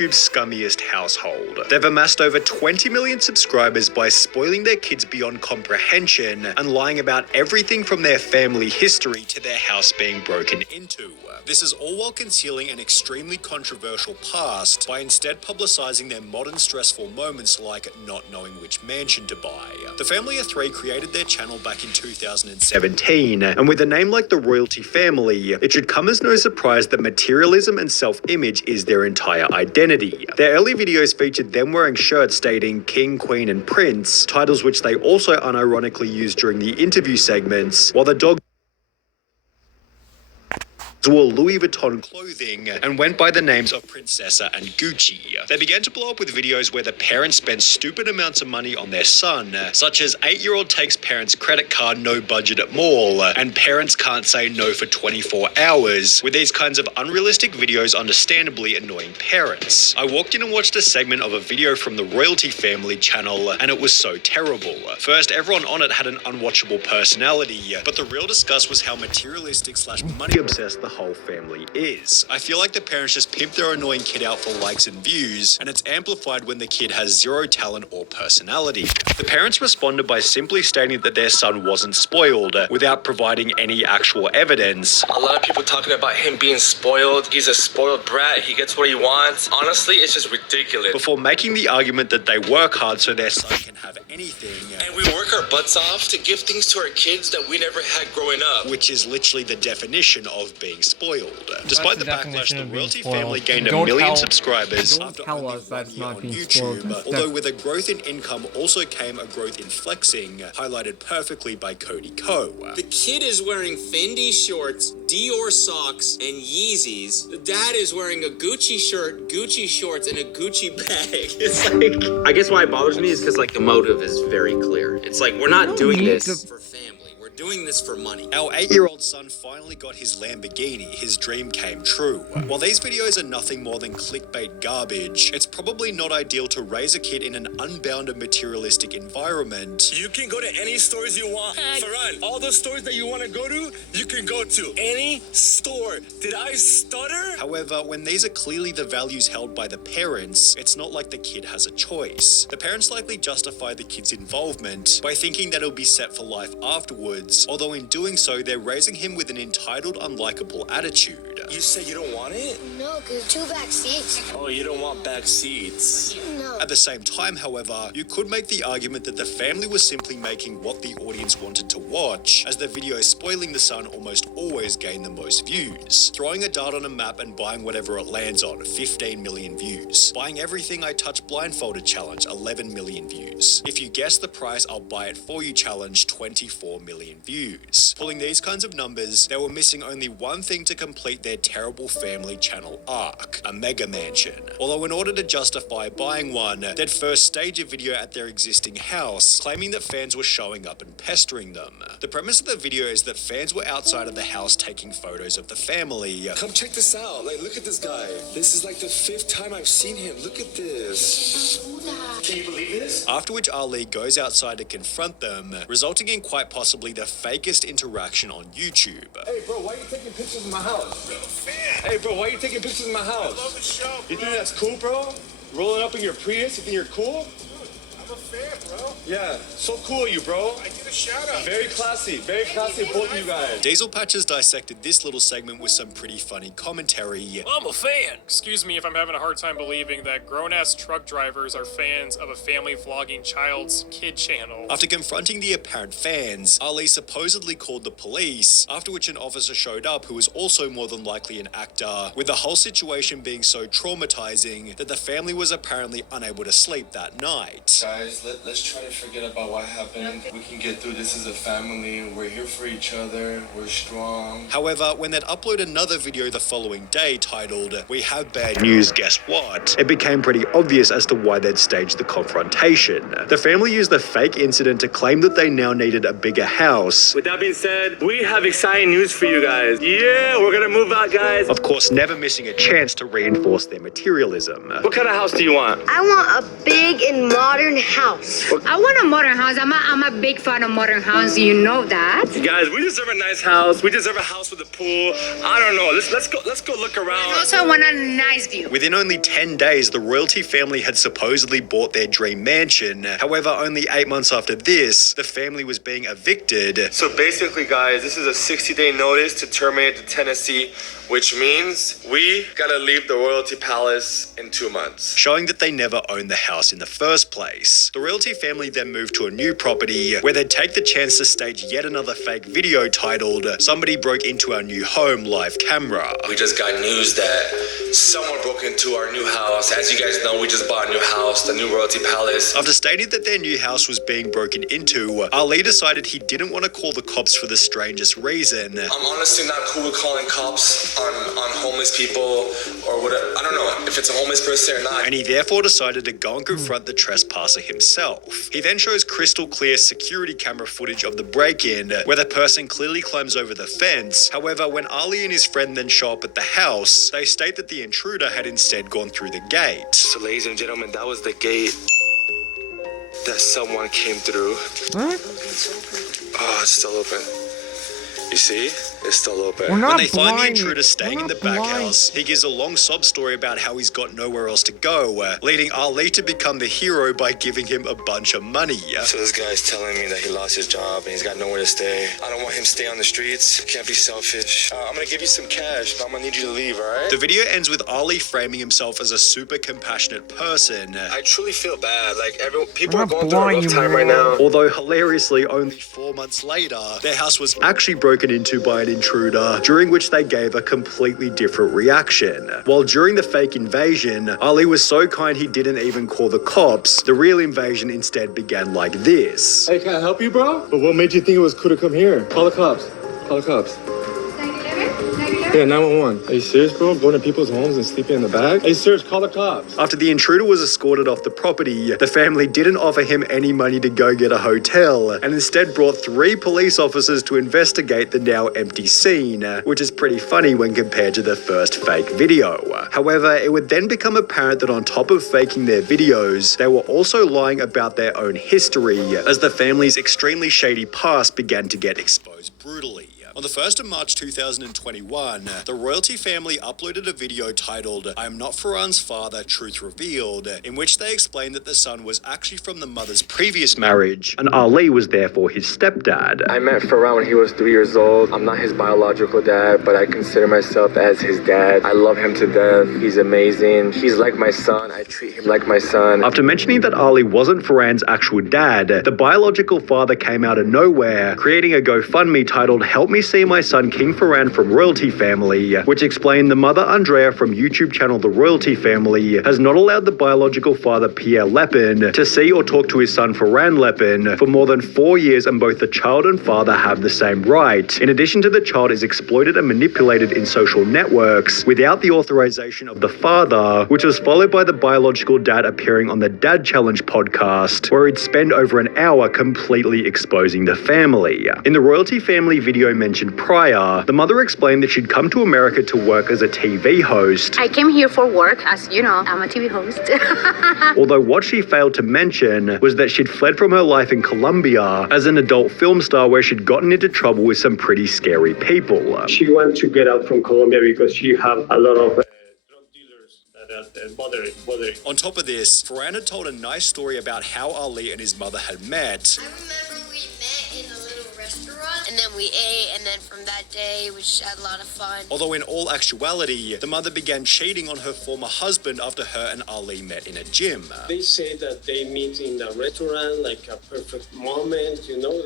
YouTube's scummiest household. They've amassed over 20 million subscribers by spoiling their kids beyond comprehension and lying about everything from their family history to their house being broken into. This is all while concealing an extremely controversial past by instead publicizing their modern stressful moments like not knowing which mansion to buy. The family of three created their channel back in 2017, and with a name like the Royalty Family, it should come as no surprise that materialism and self-image is their entire identity. Their early videos featured them wearing shirts stating King, Queen, and Prince, titles which they also unironically used during the interview segments, while the dog wore Louis Vuitton clothing and went by the names of Princessa and Gucci. They began to blow up with videos where the parents spent stupid amounts of money on their son, such as 8-year-old takes parents' credit card no budget at mall, and parents can't say no for 24 hours, with these kinds of unrealistic videos understandably annoying parents. I walked in and watched a segment of a video from the Royalty Family channel, and it was so terrible. First, everyone on it had an unwatchable personality, but the real disgust was how materialistic / money obsessed the whole family is. I feel like the parents just pimp their annoying kid out for likes and views, and it's amplified when the kid has zero talent or personality. The parents responded by simply stating that their son wasn't spoiled, without providing any actual evidence. A lot of people talking about him being spoiled. He's a spoiled brat. He gets what he wants. Honestly, it's just ridiculous. Before making the argument that they work hard so their son can have anything. And we work our butts off to give things to our kids that we never had growing up. Which is literally the definition of being spoiled. Despite the backlash, the Royalty Family gained a million subscribers after only 1 year on YouTube, although with a growth in income also came a growth in flexing, highlighted perfectly by Cody Ko. The kid is wearing Fendi shorts, Dior socks, and Yeezys. The dad is wearing a Gucci shirt, Gucci shorts, and a Gucci bag. It's like... I guess why it bothers me is because, like, the motive is very clear. It's like, we're not doing this for family. We're doing this for money. Our 8-year-old son finally got his Lamborghini. His dream came true. While these videos are nothing more than clickbait garbage, it's probably not ideal to raise a kid in an unbounded materialistic environment. You can go to any stores you want. Farhan, all those stores that you want to go to, you can go to any store. Did I stutter? However, when these are clearly the values held by the parents, it's not like the kid has a choice. The parents likely justify the kid's involvement by thinking that it'll be set for life afterwards, although in doing so, they're raising him with an entitled, unlikable attitude. You say you don't want it? No, because 2 back seats. Oh, you don't want back seats. No. At the same time, however, you could make the argument that the family was simply making what the audience wanted to watch, as the videos spoiling the son almost always gain the most views. Throwing a dart on a map and buying whatever it lands on, 15 million views. Buying everything I touch blindfolded challenge, 11 million views. If you guess the price, I'll buy it for you challenge, 24 million views. Pulling these kinds of numbers, they were missing only one thing to complete their terrible family channel arc, a mega mansion. Although in order to justify buying one, they'd first stage a video at their existing house, claiming that fans were showing up and pestering them. The premise of the video is that fans were outside of the house taking photos of the family. Come check this out. Like, look at this guy. This is like the 5th time I've seen him. Look at this. Can you believe this? After which Ali goes outside to confront them, resulting in quite possibly the fakest interaction on YouTube. Hey, bro, why are you taking pictures of my house? Hey, bro, why are you taking pictures of my house? I love the show, bro. You think that's cool, bro? Rolling up in your Prius, you think you're cool? I'm a fan, bro. Yeah, so cool of you, bro. I give a shout out. Very classy, both of you guys. Diesel Patches dissected this little segment with some pretty funny commentary. I'm a fan. Excuse me if I'm having a hard time believing that grown-ass truck drivers are fans of a family vlogging child's kid channel. After confronting the apparent fans, Ali supposedly called the police, after which an officer showed up who was also more than likely an actor, with the whole situation being so traumatizing that the family was apparently unable to sleep that night. Guys, let's try to forget about what happened. We can get through this as a family. We're here for each other. We're strong. However, when they'd upload another video the following day titled, "We have bad news, guess what?" it became pretty obvious as to why they'd staged the confrontation. The family used the fake incident to claim that they now needed a bigger house. With that being said, we have exciting news for you guys. Yeah, we're gonna move out, guys. Of course, never missing a chance to reinforce their materialism. What kind of house do you want? I want a big and modern house. I want a modern house. I'm a big fan of modern house. You know that. Guys, we deserve a nice house. We deserve a house with a pool. I don't know. Let's go look around. And also, I want a nice view. Within only 10 days, the royalty family had supposedly bought their dream mansion. However, only 8 months after this, the family was being evicted. So basically, guys, this is a 60-day notice to terminate the tenancy, which means we gotta leave the royalty palace in 2 months. Showing that they never owned the house in the first place. The royalty family then moved to a new property where they'd take the chance to stage yet another fake video titled "Somebody Broke Into Our New Home Live Camera." We just got news that someone broke into our new house. As you guys know, we just bought a new house, the new royalty palace. After stating that their new house was being broken into, Ali decided he didn't want to call the cops for the strangest reason. I'm honestly not cool with calling cops on homeless people or whatever. I don't know if it's a homeless person or not. And he therefore decided to go and confront the trespasser himself. He then shows crystal clear security camera footage of the break-in, where the person clearly climbs over the fence. However, when Ali and his friend then show up at the house, they state that the intruder had instead gone through the gate. So ladies and gentlemen, that was the gate that someone came through. What? Oh, it's still open. You see? It's still open. We're not When they find the blind. intruder staying in the back house, he gives a long sob story about how he's got nowhere else to go, leading Ali to become the hero by giving him a bunch of money. So this guy's telling me that he lost his job and he's got nowhere to stay. I don't want him to stay on the streets. Can't be selfish. I'm gonna give you some cash, but I'm gonna need you to leave, alright? The video ends with Ali framing himself as a super compassionate person. I truly feel bad. Like, people We're are going not through a blind, rough you time right now. Although hilariously, only 4 months later, their house was actually broken into by an intruder, during which they gave a completely different reaction. While during the fake invasion, Ali was so kind he didn't even call the cops, the real invasion instead began like this. Hey, can I help you, bro? But what made you think it was cool to come here? Call the cops. Call the cops. Yeah, 911. Are you serious, bro? Going to people's homes and sleeping in the bag? Hey, serious, call the cops. After the intruder was escorted off the property, the family didn't offer him any money to go get a hotel, and instead brought 3 police officers to investigate the now empty scene, which is pretty funny when compared to the first fake video. However, it would then become apparent that on top of faking their videos, they were also lying about their own history, as the family's extremely shady past began to get exposed brutally. On the 1st of March 2021, the royalty family uploaded a video titled "I am not Farhan's father, truth revealed," in which they explained that the son was actually from the mother's previous marriage, and Ali was therefore his stepdad. I met Farhan when he was 3 years old. I'm not his biological dad, but I consider myself as his dad. I love him to death. He's amazing. He's like my son. I treat him like my son. After mentioning that Ali wasn't Farhan's actual dad, the biological father came out of nowhere, creating a GoFundMe titled "Help Me See My Son King Farhan from Royalty Family," which explained the mother Andrea from YouTube channel The Royalty Family has not allowed the biological father Pierre Lepin to see or talk to his son Farhan Lepin for more than 4 years, and both the child and father have the same right. In addition to the child is exploited and manipulated in social networks without the authorization of the father, which was followed by the biological dad appearing on the Dad Challenge podcast, where he'd spend over an hour completely exposing the family. In the Royalty Family video mentioned prior, the mother explained that she'd come to America to work as a TV host. I came here for work, as you know, I'm a TV host. Although what she failed to mention was that she'd fled from her life in Colombia as an adult film star, where she'd gotten into trouble with some pretty scary people. She went to get out from Colombia because she had a lot of drug dealers that bothering. On top of this, Farhan had told a nice story about how Ali and his mother had met. I remember we met in a little restaurant, and then we ate, and then from that day, we just had a lot of fun. Although in all actuality, the mother began cheating on her former husband after her and Ali met in a gym. They say that they meet in a restaurant, like a perfect moment, you know.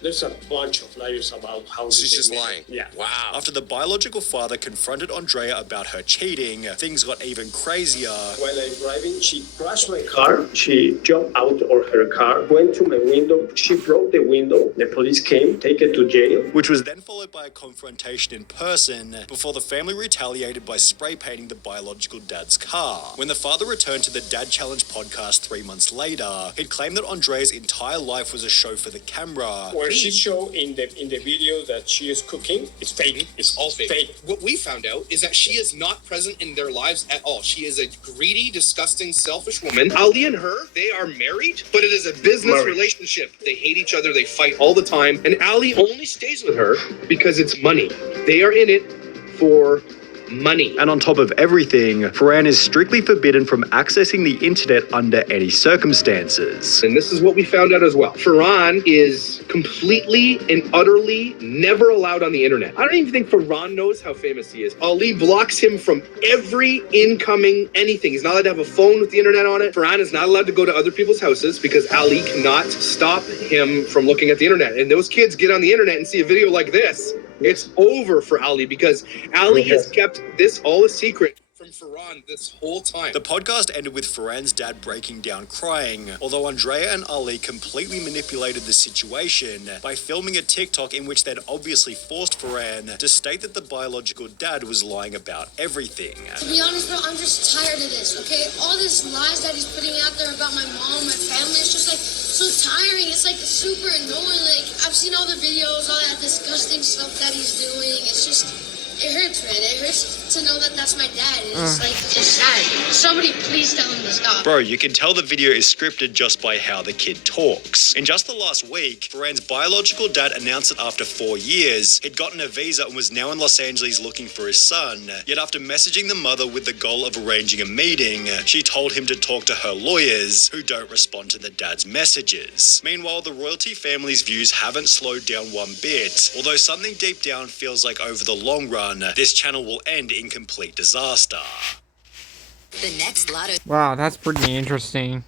There's a bunch of liars about how She's they just met. lying. Yeah. Wow. After the biological father confronted Andrea about her cheating, things got even crazier. While I'm driving, she crashed my car. She jumped out of her car, went to my window. She broke the window. The police came, take it to jail. which was then followed by a confrontation in person before the family retaliated by spray painting the biological dad's car. When the father returned to the Dad Challenge podcast 3 months later, he'd claimed that Andrea's entire life was a show for the camera. Where she showed in the video that she is cooking, it's fake. It's all fake. What we found out is that she is not present in their lives at all. She is a greedy, disgusting, selfish woman. Ali and her, they are married, but it is a business relationship. They hate each other, they fight all the time, and Ali only stays with her because it's money. They are in it for money. And on top of everything, Ferran is strictly forbidden from accessing the internet under any circumstances. And this is what we found out as well. Ferran is completely and utterly never allowed on the internet. I don't even think Ferran knows how famous he is. Ali blocks him from every incoming anything. He's not allowed to have a phone with the internet on it. Ferran is not allowed to go to other people's houses because Ali cannot stop him from looking at the internet. And those kids get on the internet and see a video like this, it's over for Ali because Ali has kept this all a secret from Ferran this whole time. The podcast ended with Ferran's dad breaking down crying, although Andrea and Ali completely manipulated the situation by filming a TikTok in which they'd obviously forced Ferran to state that the biological dad was lying about everything. To be honest, bro, I'm just tired of this, okay? All this lies that he's putting out there about my mom, my family, it's just like so tiring. It's like super annoying. Like, I've seen all the videos, all that disgusting stuff that he's doing. It's just, it hurts, man. It hurts to know that that's my dad. And it's like, just sad. Somebody please tell him to stop. Bro, you can tell the video is scripted just by how the kid talks. In just the last week, Ferran's biological dad announced that after 4 years, he'd gotten a visa and was now in Los Angeles looking for his son. Yet after messaging the mother with the goal of arranging a meeting, she told him to talk to her lawyers, who don't respond to the dad's messages. Meanwhile, the royalty family's views haven't slowed down one bit, although something deep down feels like over the long run, this channel will end in complete disaster. The next Lotto. Wow, that's pretty interesting.